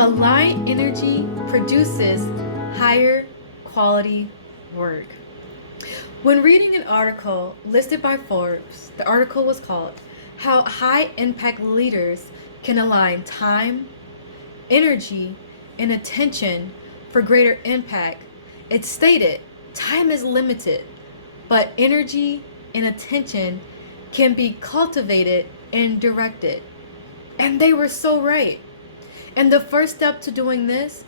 Aligned energy produces higher quality work. When reading an article listed by Forbes, the article was called How High Impact Leaders Can Align Time, Energy, and Attention for Greater Impact. It stated time is limited, but energy and attention can be cultivated and directed. And they were so right. And the first step to doing this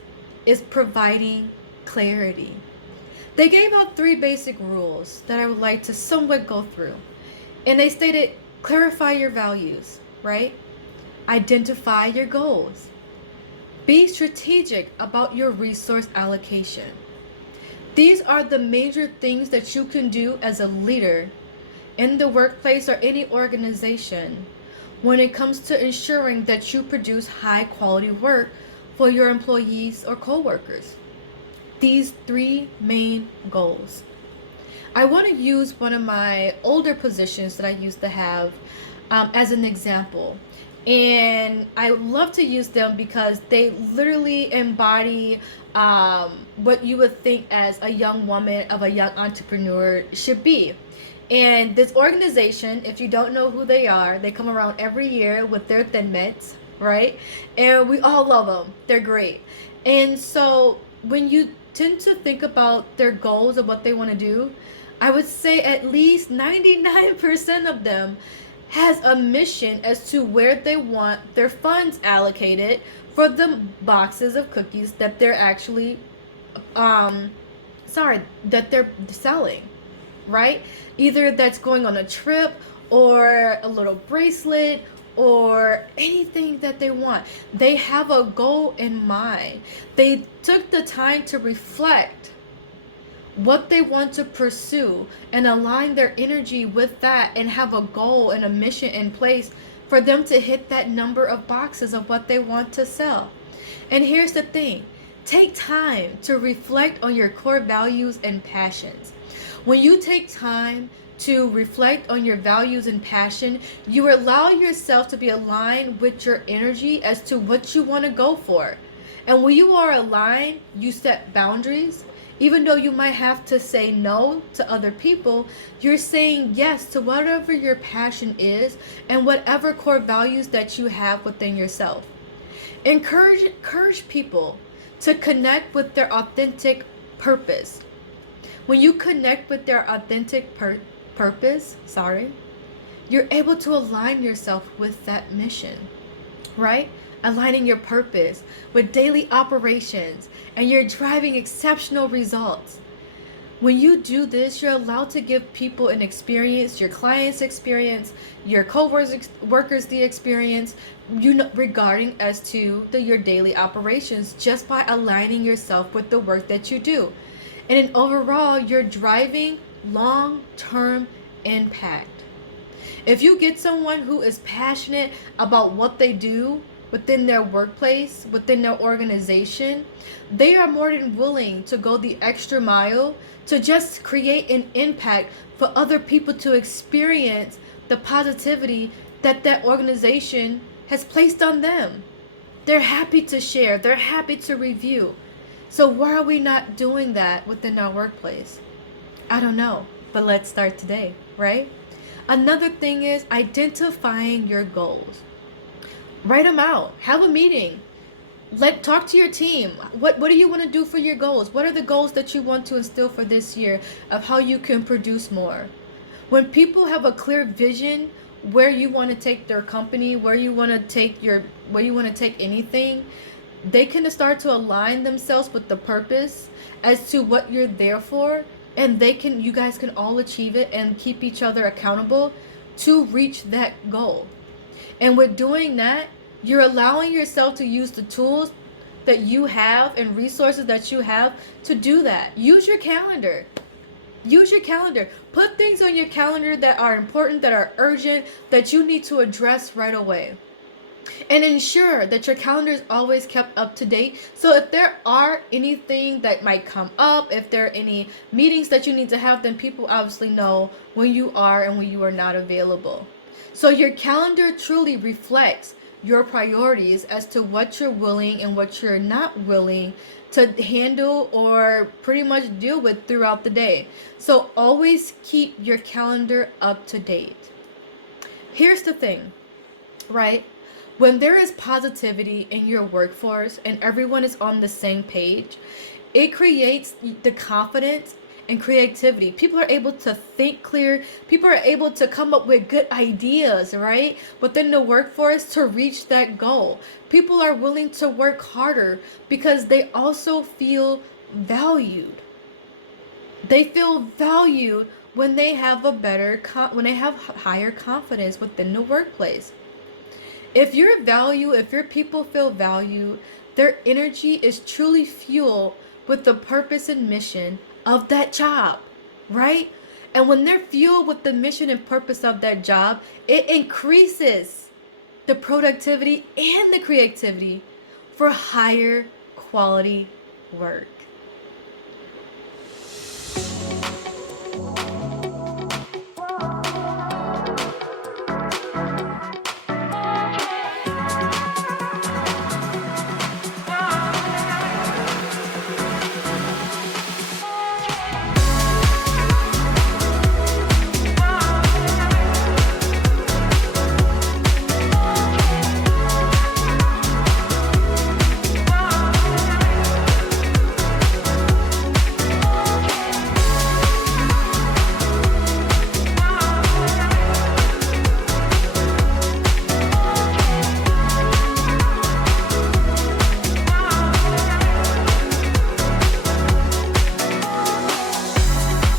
is providing clarity. They gave out 3 basic rules that I would like to somewhat go through. And they stated clarify your values, right? Identify your goals. Be strategic about your resource allocation. These are the major things that you can do as a leader in the workplace or any organization when it comes to ensuring that you produce high quality work for your employees or coworkers. These 3 main goals. I want to use one of my older positions that I used to have as an example. And I love to use them because they literally embody what you would think as a young woman of a young entrepreneur should be. And this organization, if you don't know who they are, they come around every year with their Thin Mints, right? And we all love them. They're great. And so when you tend to think about their goals of what they want to do, I would say at least 99% of them has a mission as to where they want their funds allocated for the boxes of cookies that they're actually that they're selling, right? Either that's going on a trip or a little bracelet or anything that they want. They have a goal in mind. They took the time to reflect what they want to pursue and align their energy with that and have a goal and a mission in place for them to hit that number of boxes of what they want to sell. And here's the thing. Take time to reflect on your core values and passions. When you take time to reflect on your values and passion, you allow yourself to be aligned with your energy as to what you want to go for. And when you are aligned, you set boundaries. Even though you might have to say no to other people, you're saying yes to whatever your passion is and whatever core values that you have within yourself. Encourage people to connect with their authentic purpose. When you connect with their authentic purpose, you're able to align yourself with that mission, right? Aligning your purpose with daily operations and you're driving exceptional results. When you do this, you're allowed to give people an experience, your clients experience, your co-workers the experience, regarding as to your daily operations just by aligning yourself with the work that you do. And in overall, you're driving long-term impact. If you get someone who is passionate about what they do within their workplace, within their organization, they are more than willing to go the extra mile to just create an impact for other people to experience the positivity that that organization has placed on them. They're happy to share. They're happy to review. So why are we not doing that within our workplace? I don't know, but let's start today, right? Another thing is identifying your goals. Write them out. Have a meeting. Talk to your team. What do you want to do for your goals? What are the goals that you want to instill for this year of how you can produce more? When people have a clear vision where you want to take their company, where you want to take anything, they can start to align themselves with the purpose as to what you're there for, and you guys can all achieve it and keep each other accountable to reach that goal. And with doing that, you're allowing yourself to use the tools that you have and resources that you have to do that. Use your calendar. Use your calendar. Put things on your calendar that are important, that are urgent, that you need to address right away. And ensure that your calendar is always kept up to date. So if there are anything that might come up, if there are any meetings that you need to have, then people obviously know when you are and when you are not available. So your calendar truly reflects your priorities as to what you're willing and what you're not willing to handle or pretty much deal with throughout the day. So always keep your calendar up to date. Here's the thing, right? When there is positivity in your workforce and everyone is on the same page, it creates the confidence and creativity. People are able to think clear. People are able to come up with good ideas, right? Within the workforce to reach that goal. People are willing to work harder because they also feel valued. They feel valued when they have when they have higher confidence within the workplace. If if your people feel valued, their energy is truly fueled with the purpose and mission of that job, right? And when they're fueled with the mission and purpose of that job, it increases the productivity and the creativity for higher quality work.